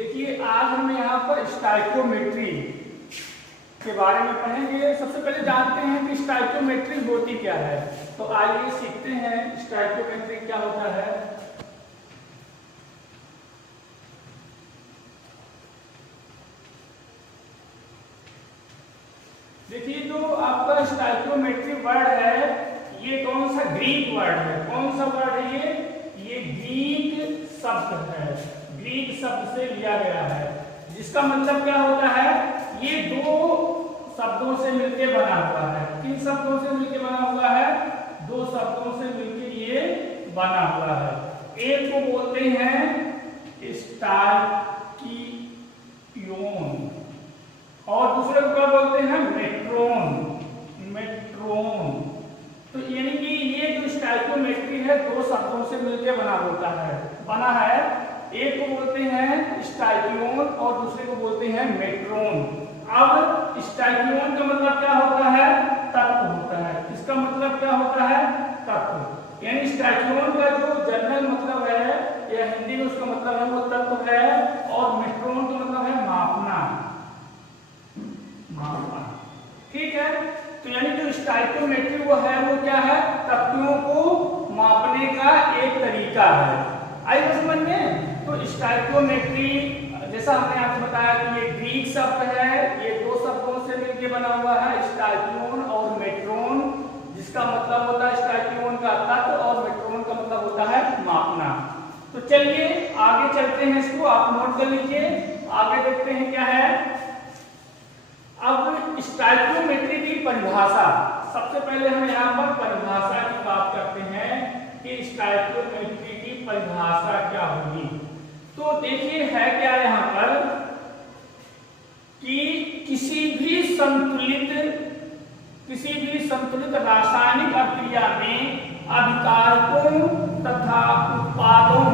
देखिए आज हम यहाँ पर स्टाइकियोमेट्री के बारे में पढ़ेंगे। सबसे पहले जानते हैं कि स्टाइकियोमेट्री होती क्या है। तो आइए सीखते हैं स्टाइकियोमेट्री क्या होता है। देखिए जो आपका स्टाइकियोमेट्री वर्ड है ये कौन सा ग्रीक वर्ड है। कौन सा वर्ड है ये ग्रीक शब्द है। ग्रीक शब्द से लिया गया है जिसका मतलब क्या होता है, ये दो शब्दों से मिलकर बना हुआ है। किन शब्दों से मिलकर बना हुआ है? दो शब्दों से मिलकर ये बना हुआ है। एक को बोलते हैं स्टाइकियोन और दूसरे को क्या बोलते हैं? मेट्रोन। मेट्रोन। तो यानी कि ये जो स्टाइकियोमेट्री है दो शब्दों से मिलकर बना है। एक को बोलते हैं स्टाइकियोन और दूसरे को बोलते हैं मेट्रोन। अब स्टाइकियोन का मतलब क्या होता है? तत्व होता है। इसका मतलब क्या होता है? तत्व। यानी स्टाइकियोन का जो जनरल मतलब है या हिंदी में उसका मतलब है वो तत्व है, और मेट्रोन का मतलब है मापना। मापना, ठीक है। तो यानी जो स्टाइकियोमेट्री वो है वो क्या है? तत्वों को मापने का एक तरीका है। आई समझ में? तो स्टाइकियोमेट्री जैसा हमने आपको बताया कि ये ग्रीक शब्द है, ये दो शब्दों से मिलकर बना हुआ है, स्टाइकियोन और मेट्रोन, जिसका मतलब होता है स्टाइकियोन का तत्व और मेट्रोन का मतलब होता है मापना। तो चलिए आगे चलते हैं, इसको आप नोट कर लीजिए। आगे देखते हैं क्या है। अब स्टाइकियोमेट्री की परिभाषा, सबसे पहले हम यहाँ पर परिभाषा की बात करते हैं कि स्टाइकियोमेट्री की परिभाषा क्या होगी। तो देखिए है क्या यहाँ पर कि किसी भी संतुलित रासायनिक अभिक्रिया में अभिकारकों तथा उत्पादों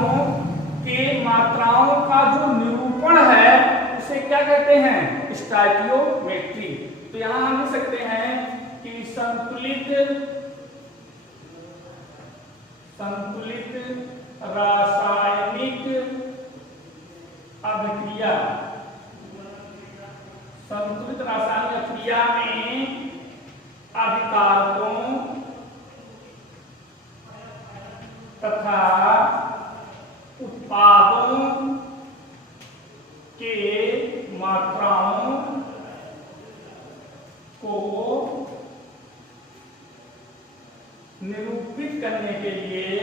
के मात्राओं का जो निरूपण है उसे क्या कहते हैं? स्टाइकियोमेट्री। तो यहां हम लिख सकते हैं कि संतुलित रासायनिक अभिक्रिया, संतुलित रासायनिक अभिक्रिया में अभिकारकों तथा उत्पादों के मात्राओं को निरूपित करने के लिए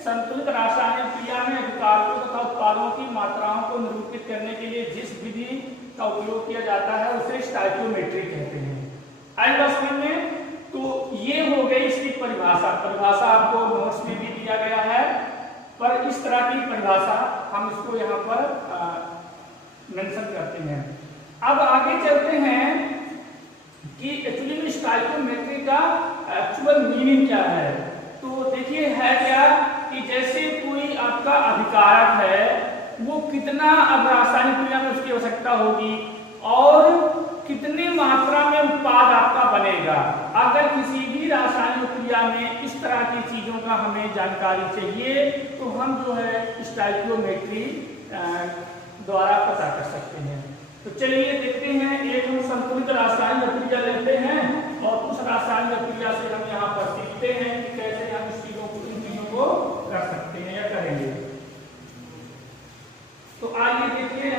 संतुलित रासायनिक क्रिया में अभिकारकों तथा उत्पादों की मात्राओं को निरूपित करने के लिए जिस विधि का उपयोग किया जाता है उसे स्टाइकियोमेट्री कहते हैं। आई बात समझ में? तो ये हो गई इसकी परिभाषा। परिभाषा आपको नोट्स में भी दिया गया है, पर इस तरह की परिभाषा हम इसको यहाँ पर मेंशन करते हैं। अब आगे चलते हैं कि एक्चुअली में स्टाइकियोमेट्री का एक्चुअल मीनिंग क्या है। तो देखिए है क्या कि जैसे कोई आपका अभिकारक है वो कितना अब रासायनिक क्रिया में उसकी आवश्यकता होगी और कितनी मात्रा में उत्पाद आपका बनेगा। अगर किसी भी रासायनिक क्रिया में इस तरह की चीजों का हमें जानकारी चाहिए तो हम जो है स्टाइकियोमेट्री द्वारा पता कर सकते हैं। तो चलिए देखते हैं, एक हम संतुलित रासायनिक क्रिया लेते हैं और उस रासायनिक क्रिया से हम यहाँ पर सीखते हैं कि कैसे हम इस चीजों को इन चीजों को कर सकते हैं या करेंगे। तो आइए देखिए,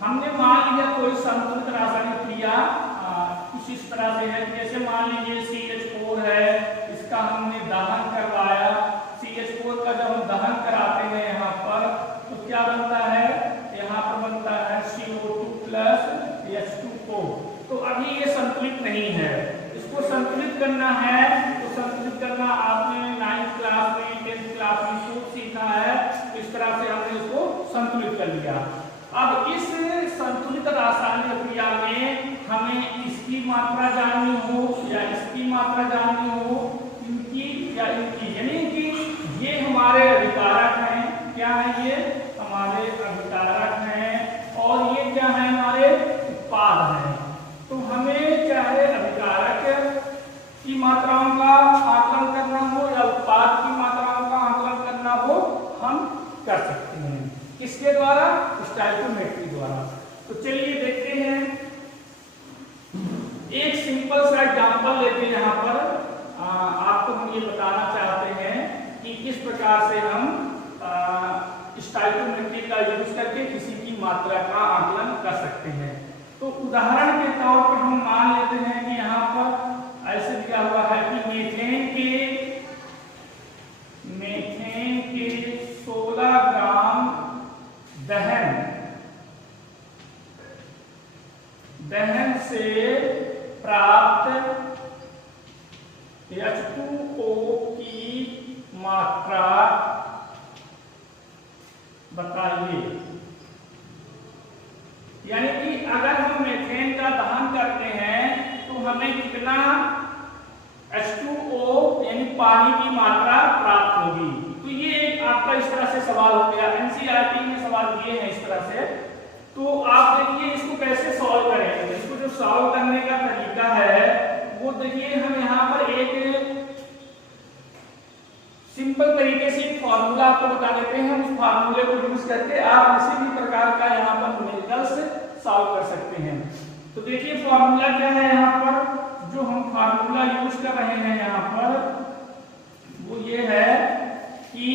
हमने मान लिया कोई संतुलित रासायनिक क्रिया कुछ इस तरह से है। जैसे मान लीजिए CH4 है, इसका हमने दहन करवाया। CH4 का जब हम दहन कराते हैं यहाँ पर तो क्या बनता है? यहाँ पर बनता है CO2 + H2O। तो अभी ये संतुलित नहीं है, संतुलित करना है तो संतुलित करना आपने 9th क्लास में 10th क्लास में खूब सीखा है। इस तरह से हमने इसको संतुलित कर लिया। अब इस संतुलित रासायनिक क्रिया में हमें इसकी मात्रा जाननी हो या इसकी मात्रा जाननी हो, इनकी या इनकी, यानी कि ये हमारे अभिकारक हैं। क्या है? ये हमारे अभिकारक हैं और ये क्या है? हमारे उत्पाद हैं। तो हमें चाहे अभिकारक की मात्राओं का आकलन करना हो या उत्पाद की मात्राओं का आकलन करना हो, हम कर सकते हैं। किसके द्वारा? स्टोइकियोमेट्री द्वारा। तो चलिए देखते हैं, एक सिंपल सा एग्जांपल लेते हैं। यहाँ पर आपको हम ये बताना चाहते हैं कि किस प्रकार से हम स्टोइकियोमेट्री का यूज करके किसी की मात्रा का आकलन कर सकते हैं। तो उदाहरण के तौर पर हम मान लेते हैं कि यहाँ पर ऐसे दिया हुआ है कि मीथेन के 16 ग्राम दहन से प्राप्त H2O की मात्रा बताइए। यानी कि अगर हम मीथेन का दहन करते हैं तो हमें कितना H2O यानी पानी की मात्रा प्राप्त होगी। तो ये आपका इस तरह से सवाल हो गया। एनसीईआरटी में सवाल दिए हैं इस तरह से। तो आप देखिए इसको कैसे सॉल्व करेंगे। इसको जो सॉल्व करने का तरीका है वो देखिए, हम यहाँ पर एक सिंपल तरीके से फॉर्मूला आपको बता देते हैं। उस फॉर्मूले को यूज करके आप किसी भी प्रकार का यहाँ पर न्यूमेरिकल्स सॉल्व कर सकते हैं। तो देखिए फॉर्मूला क्या है यहाँ पर, जो हम फॉर्मूला यूज कर रहे हैं यहाँ पर वो ये है कि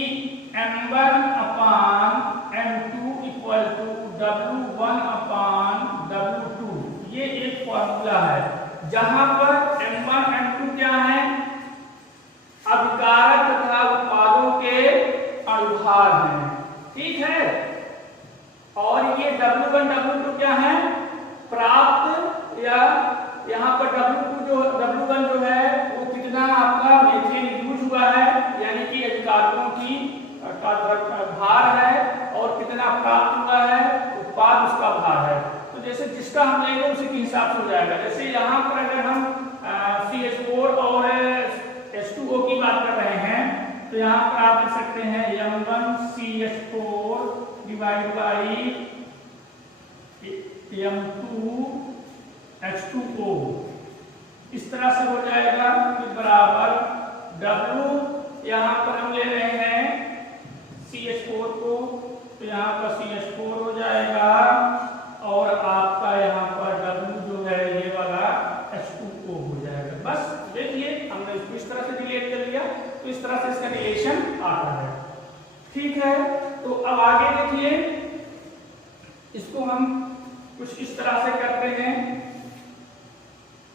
m1 upon m2 equal to w1 upon w2। ये एक फॉर्मूला है जहां पर m1 m2 क्या है? अभिकारक तथा उत्पादों के अनुभार हैं। ठीक है। और ये w1 w2 क्या है? प्राप्त, या यहाँ पर w1 जो है वो कितना आपका मीथेन यूज हुआ है, यानी कि अभिकारकों की भार है, और कितना प्राप्त हुआ है उत्पाद, उसका भार है। तो जैसे जिसका हम लेंगे उसी के हिसाब से हो जाएगा। जैसे यहाँ पर अगर हम CH4 और H2O की बात कर रहे हैं तो यहाँ पर आप लिख सकते हैं M1CH4 डिवाइड बाई M2H2O। इस तरह से हो जाएगा कि बराबर W, यहाँ पर हम ले रहे हैं CH4 को, तो यहाँ पर CH4 हो जाएगा और आपका यहाँ पर W जो है ये वाला H2O हो जाएगा। बस देखिए हमने इसको इस तरह से रिलेट कर लिया, तो इस तरह से इसका रिलेशन आता है। ठीक है। तो अब आगे देखिए, इसको हम कुछ इस तरह से करते हैं।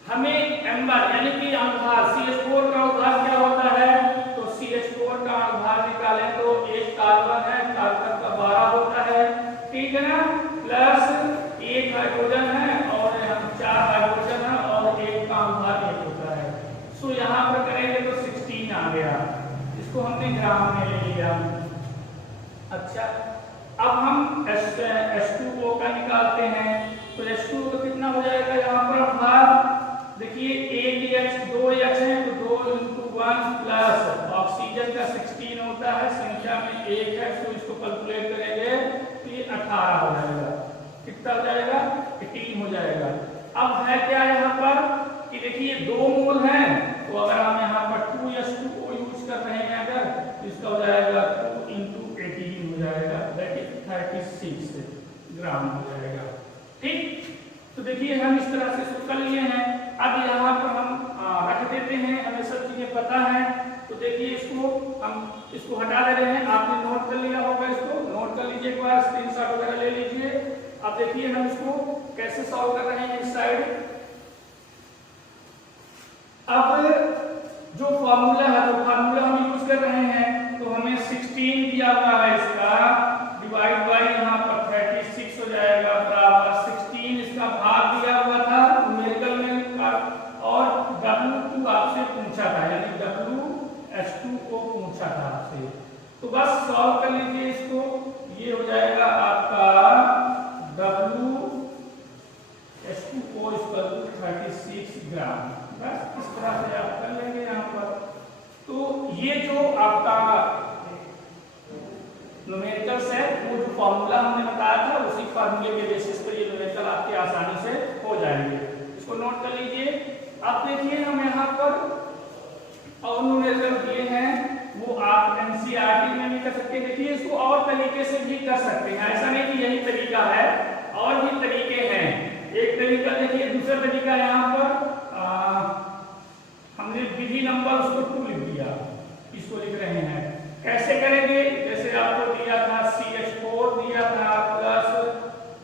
हमें M1 यानी कि अनुभार CH4 का अनुभार क्या होता है? तो CH4 का अनुभार निकालें तो एक कार्बन है, कार्बन का 12 होता है। ठीक है ना? प्लस एक हाइड्रोजन है और 4 हाइड्रोजन है और एक का अनुभार 1 होता है। सो यहाँ पर करेंगे तो 16 आ गया। इसको हमने ग्राम में ले लिया। अच्छा, अब हम H2O का निकालते हैं तो H2O का कितना हो जाएगा? यहाँ पर अनुभार देखिए 1H 2H है तो 2 × 1 प्लस ऑक्सीजन का 16 होता है, संख्या में 1 है, तो इसको कैलकुलेट करेंगे तो ये 18 हो जाएगा। कितना हो जाएगा? 18 हो जाएगा। अब है क्या यहाँ पर कि देखिए 2 मोल हैं, तो अगर हम यहाँ पर 2H2O यूज कर रहे हैं अगर, तो इसका हो जाएगा 2 × 18 हो जाएगा, दैट इज 36 ग्राम हो जाएगा। ठीक। तो देखिए हम इस तरह से इसको कर लिए हैं। अब यहाँ पर हम रख देते हैं, हमें सब चीजें पता है। तो देखिए इसको हटा दे रहे हैं। आपने नोट कर लिया होगा, इसको नोट कर लीजिए एक बार, स्क्रीनशॉट वगैरह ले लीजिए। अब देखिए हम इसको कैसे सॉल्व कर रहे हैं इस साइड। अब जो फॉर्मूला है तो फॉर्मूला हम यूज कर रहे हैं, तो हमें 16 दिया हुआ है इसका, डिवाइड बाई यहाँ पर 36 हो जाएगा, बराबर 16 इसका भाग दिया हुआ था न्यूमेरिकल में, और W2 आपसे था आपसे। तो बस सॉल्व कर लीजिए इसको, ये हो जाएगा आपका WH2O = 36 ग्राम। बस इस तरह से आप कर लेंगे यहाँ पर। तो ये जो आपका न्यूमेरिकल्स है, वो जो फॉर्मूला हमने बताया था उसी फॉर्मूले के बेसिस पर ये न्यूमेरिकल आपके आसानी से हो जाएंगे। इसको नोट कर लीजिए। अब देखिए हम यहाँ पर और न्यूमेरिकल दिए हैं, वो आप एनसीईआरटी में भी कर सकते हैं। देखिए इसको और तरीके से भी कर सकते हैं, ऐसा नहीं कि यही तरीका है, और भी तरीके हैं। एक तरीका देखिए, दूसरा तरीका यहाँ पर हमने विधि नंबर उसको 2 लिख दिया, इसको लिख रहे हैं। कैसे करेंगे? जैसे आपको दिया था CH4 दिया था प्लस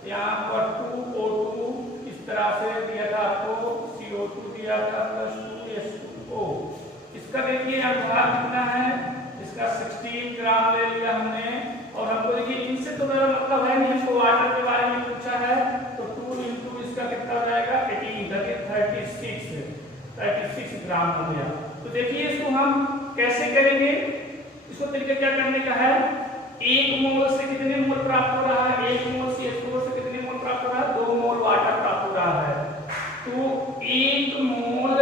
यहाँ पर 2O2, इस तरह से दिया था आपको CO2 दिया था प्लस 2H2O। इसका देखिए अब भाग कितना है, इसका 16 ग्राम ले लिया हमने। और हमको देखिए इनसे तो मेरा मतलब है नहीं, इसको वाटर के बारे में पूछा है, तो 2 इंटू इसका कितना हो जाएगा 18, 36 ग्राम हो गया। तो देखिए इसको हम कैसे करेंगे, इसको तरीका क्या करने का है, 1 मोल से कितने मोल प्राप्त हो रहा है, 1 मोल CH4 से कितने मोल प्राप्त हो रहा है, 2 मोल वाटर प्राप्त हो रहा है। तो 1 मोल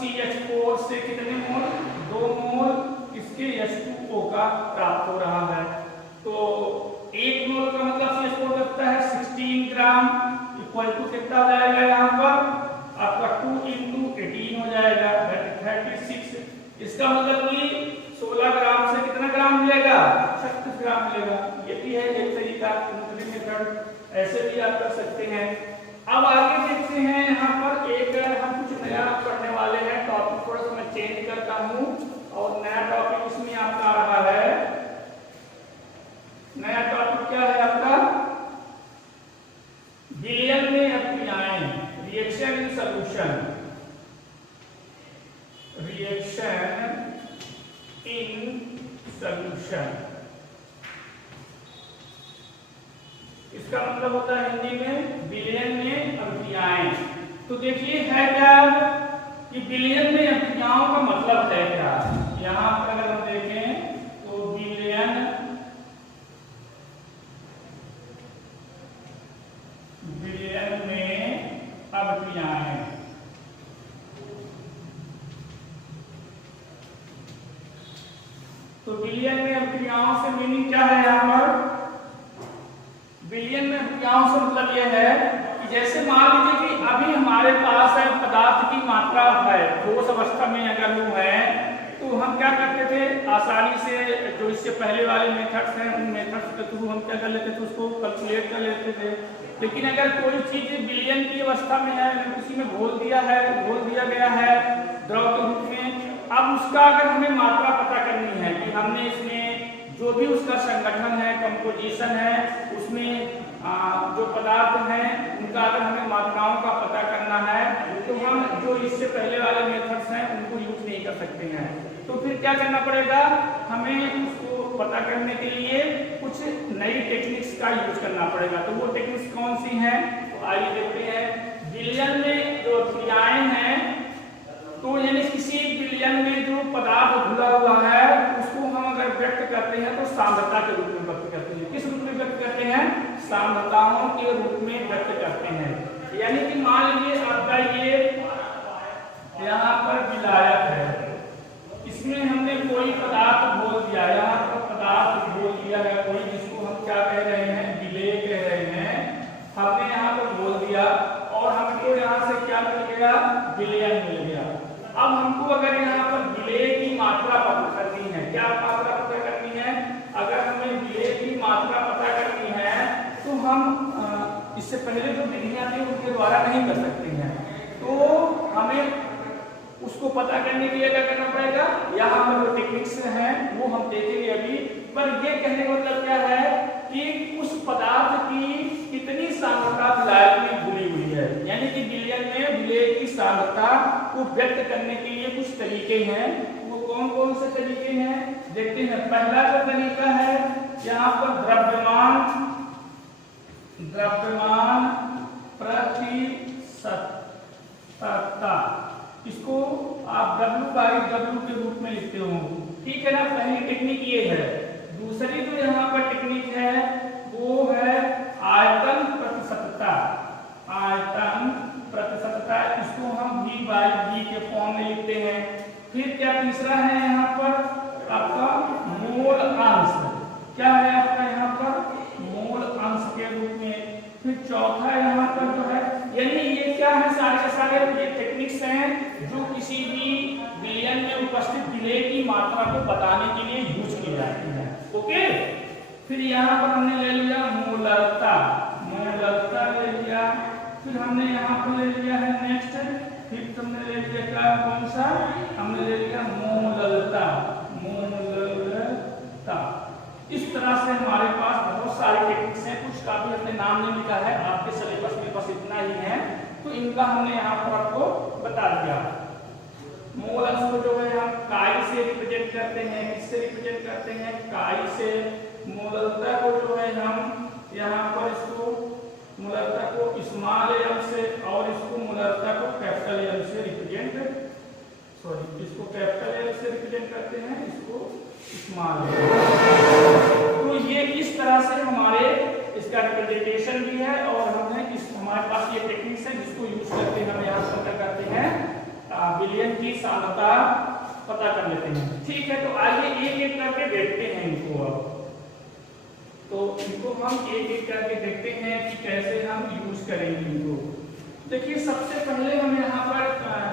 CH4 से कितने मोल, 2 मोल इसके H2O का प्राप्त हो रहा है। तो 1 मोल का मतलब CH4 लगता है 16 ग्राम इक्वल टू कितना हो जाएगा यहाँ पर आपका 2 इंटू 18 हो जाएगा 36। इसका मतलब कि 16 ग्राम से कितना ग्राम मिलेगा, 36 ग्राम मिलेगा। ये भी है एक तरीका, मेथड ऐसे भी आप कर सकते हैं। अब आगे देखते हैं, यहाँ पर एक हम कुछ नया पढ़ने वाले हैं, टॉपिक थोड़ा सा मैं चेंज करता हूँ, और नया टॉपिक इसमें आपका आ रहा है। नया टॉपिक क्या है आपका, विलयन में अभिक्रियाएं, reaction in solution, reaction in solution. इसका मतलब होता है हिंदी में विलयन में अभिक्रियाएं। तो देखिए है क्या कि विलयन में अभिक्रियाओं का मतलब है क्या, यहाँ पर अगर हम देखें तो विलयन में अभिक्रियाएं, तो विलयन में अभिक्रियाओं से मीनिंग क्या है, यहाँ पर विलयन में अभिक्रियाओं से मतलब यह है कि जैसे मान लीजिए कि अभी हमारे पास है पदार्थ की मात्रा है, ठोस अवस्था में अगर वो है, तो हम क्या करते थे आसानी से, जो इससे पहले वाले मेथड्स हैं उन मेथड्स के थ्रू हम क्या कर लेते थे, उसको कैलकुलेट कर लेते थे। लेकिन अगर कोई चीज विलयन की अवस्था में है, किसी में घोल दिया गया है द्रव के रूप में, अब उसका अगर हमें मात्रा पता करनी है कि हमने इसमें जो भी उसका संगठन है, कंपोजिशन है, उसमें जो पदार्थ हैं उनका अगर हमें मात्राओं का पता करना है, तो हम जो इससे पहले वाले मेथड्स हैं उनको यूज नहीं कर सकते हैं। तो फिर क्या करना पड़ेगा, हमें उसको पता करने के लिए कुछ नई टेक्निक्स का यूज करना पड़ेगा। तो वो टेक्निक्स कौन सी हैं, तो आइए देखते हैं। विलयन में जो क्रियाएं हैं, तो यानी किसी विलयन में जो पदार्थ घुला हुआ है उसको हम अगर व्यक्त करते हैं तो सांद्रता के रूप में व्यक्त करते हैं। किस रूप में व्यक्त करते हैं, सांद्रताओं के रूप में व्यक्त करते हैं। यानी कि मान लीजिए आपका ये यहाँ पर विलायक है, इसमें हमने कोई पदार्थ घोल दिया, यहाँ पर पदार्थ घोल दिया है कोई, जिसको हम क्या कह रहे हैं, विलेय कह रहे हैं। हमने यहाँ पर घोल दिया और हमको यहाँ से क्या मिल गया, विलयन मिल गया। अब हमको अगर यहाँ पर विलेय की मात्रा पता करनी है, क्या मात्रा पता करनी है, अगर हमें विलेय की मात्रा पता करनी है तो हम इससे पहले जो विधियां थी उनके द्वारा नहीं कर सकते हैं। तो हमें उसको पता करने के लिए क्या करना पड़ेगा, यहाँ पर जो टेक्निक्स हैं वो हम देखेंगे अभी। पर ये कहने का मतलब क्या है कि उस पदार्थ की कितनी सांद्रता विलायक में घुली हुई है, यानी कि विलयन में विलेय की सांद्रता को व्यक्त करने के लिए कुछ तरीके हैं। वो कौन कौन से तरीके हैं देखते हैं। पहला जो तरीका है, यहाँ पर द्रव्यमान प्रतिशतता, इसको आप W लिखते हो। ठीक है ना, पहली टेक्निक ये है। दूसरी जो यहाँ पर टेक्निक है वो है आयतन प्रतिशतता। आयतन प्रतिशतता, इसको हम V/G के फॉर्म में लिखते हैं। फिर क्या तीसरा है यहाँ पर आपका मोल अंश। क्या है आपका यहाँ पर मोल अंश के रूप में। फिर चौथा यहाँ पर जो है, यानी ये क्या है, सारे के सारे ये टेक्निक्स हैं जो किसी भी विलयन में उपस्थित विलेय की मात्रा को बताने के लिए यूज की जाती है। ओके, फिर यहाँ पर हमने ले लिया मोलरता, मोलरता ले लिया। फिर हमने यहाँ पर ले लिया है नेक्स्ट, फिर तुमने ले लिया क्या, कौन सा, हमने ले लिया मोलरता, मोलरता। इस तरह से हमारे पास बहुत सारे टेक्निक्स हैं, कुछ का भी हमने नाम नहीं लिखा है, आपके सिलेबस में बस इतना ही है, तो इनका हमने यहाँ पर आपको बता दिया। मोल अंश को जो है हम काई से रिप्रेजेंट करते हैं, किससे रिप्रेजेंट करते हैं, काई से। मोलरता को जो है हम यहाँ पर इसको मोलरता को स्मॉल एम से और इसको मोलरता को कैपिटल एम से रिप्रेजेंट, सॉरी इसको कैपिटल एम से रिप्रेजेंट करते हैं, इसको स्मॉल एम। तो ये इस तरह से हमारे इसका रिप्रेजेंटेशन भी है और हमने इस हमारे पास ये टेक्निक्स है जिसको यूज करके हम यहाँ पर क्या करते हैं, विलयन की सांद्रता पता कर लेते हैं। ठीक है, तो आइए एक एक करके देखते हैं इनको। अब तो इनको हम एक एक करके देखते हैं कि कैसे हम यूज करेंगे इनको। देखिए, सबसे पहले हम यहाँ पर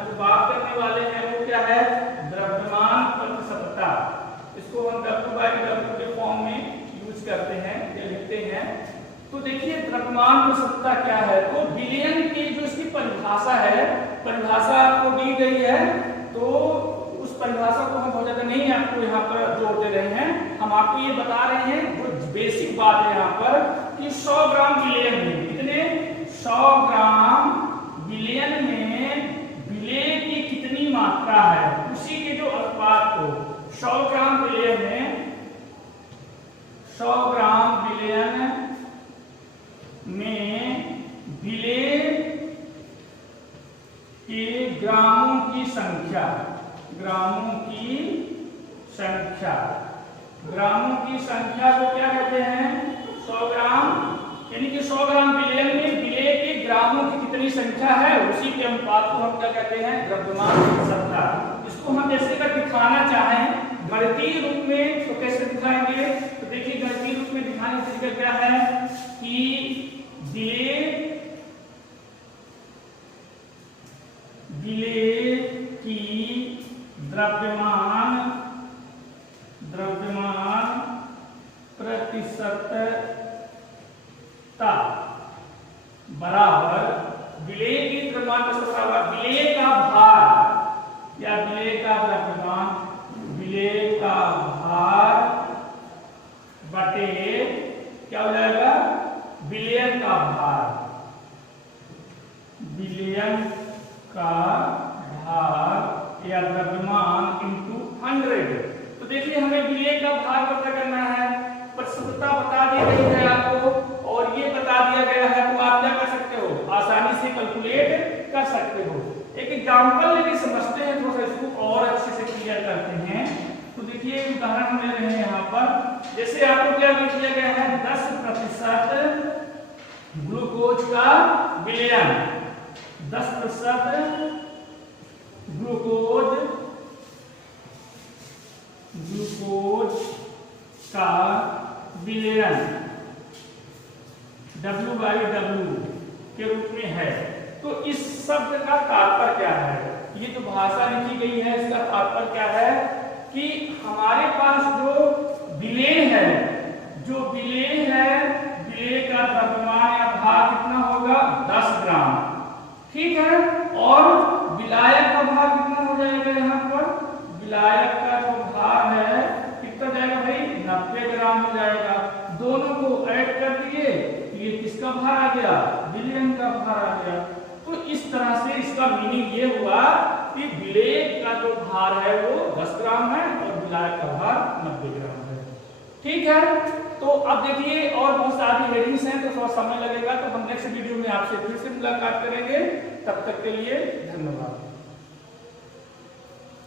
जो बात करने वाले हैं वो क्या है, द्रव्यमान प्रतिशतता। इसको हम W/W के फॉर्म में यूज करते हैं या लिखते हैं। तो देखिए, द्रव्यमान प्रतिशतता क्या है, तो विलयन की जो इसकी परिभाषा है, परिभाषा आपको दी गई है, तो उस परिभाषा को हम बहुत ज्यादा नहीं आपको यहाँ पर जोड़ दे रहे हैं। हम आपको ये बता रहे हैं जो बेसिक बात है यहाँ पर कि 100 ग्राम विलयन में कितने, 100 ग्राम विलयन में विलेय की कितनी मात्रा है, उसी के जो अनुपात को 100 ग्राम विलयन में, 100 ग्राम विलयन में विलेय के ग्रामों की संख्या, ग्रामों की संख्या, ग्रामों की संख्या को क्या कहते हैं, 100 ग्राम, यानी कि 100 ग्राम विलयन में विलेय के ग्रामों की कितनी संख्या है उसी के अनुपात को हम क्या कहते हैं, द्रव्यमान प्रतिशतता। इसको हम जैसे अगर दिखाना चाहें गणितीय रूप में तो कैसे दिखाएंगे, तो देखिए गणितीय रूप में दिखाने का तरीका क्या है कि विलेय की द्रव्यमान प्रतिशतता बराबर विलेय की द्रव्यमान प्रतिशतता बराबर विलेय का भार या विलेय का द्रव्यमान, विलेय का भार बटे क्या हो जाएगा, विलयन का भार, विलयन का भार या द्रव्यमान इंटू 100। तो देखिए, हमें विलय का भार पता करना है, प्रतिशतता बता दी गई है आपको और ये बता दिया गया है, तो आप क्या कर सकते हो, आसानी से कैलकुलेट कर सकते हो। एक एग्जांपल लेके समझते हैं, थोड़ा सा इसको और अच्छे से क्लियर करते हैं। तो देखिए, उदाहरण हम ले रहे हैं यहाँ पर, जैसे आपको क्या लिख दिया गया है, 10% ग्लूकोज का विलयन, 10% ग्लूकोज का विलयन W/W के रूप में है। तो इस शब्द का तात्पर्य क्या है, ये जो भाषा लिखी गई है इसका तात्पर्य क्या है कि हमारे पास जो विलेय है, जो विलेय है, विलेय का द्रव्यमान या भार कितना होगा, 10 ग्राम, ठीक है। और विलायक का भार कितना हो जाएगा, यहाँ पर विलायक का जो भार है कितना जाएगा भाई, 90 ग्राम हो जाएगा। दोनों को ऐड कर दिए, ये किसका भार आ गया, विलयन का भार आ गया। तो इस तरह से इसका मीनिंग ये हुआ कि विलेय का जो भार है वो 10 ग्राम है और विलायक का भार 90 ग्राम है, ठीक है। तो अब देखिए, और बहुत सारी हेडिंग्स हैं तो थोड़ा समय लगेगा, तो हम नेक्स्ट वीडियो में आपसे फिर से मुलाकात करेंगे। तब तक के लिए धन्यवाद।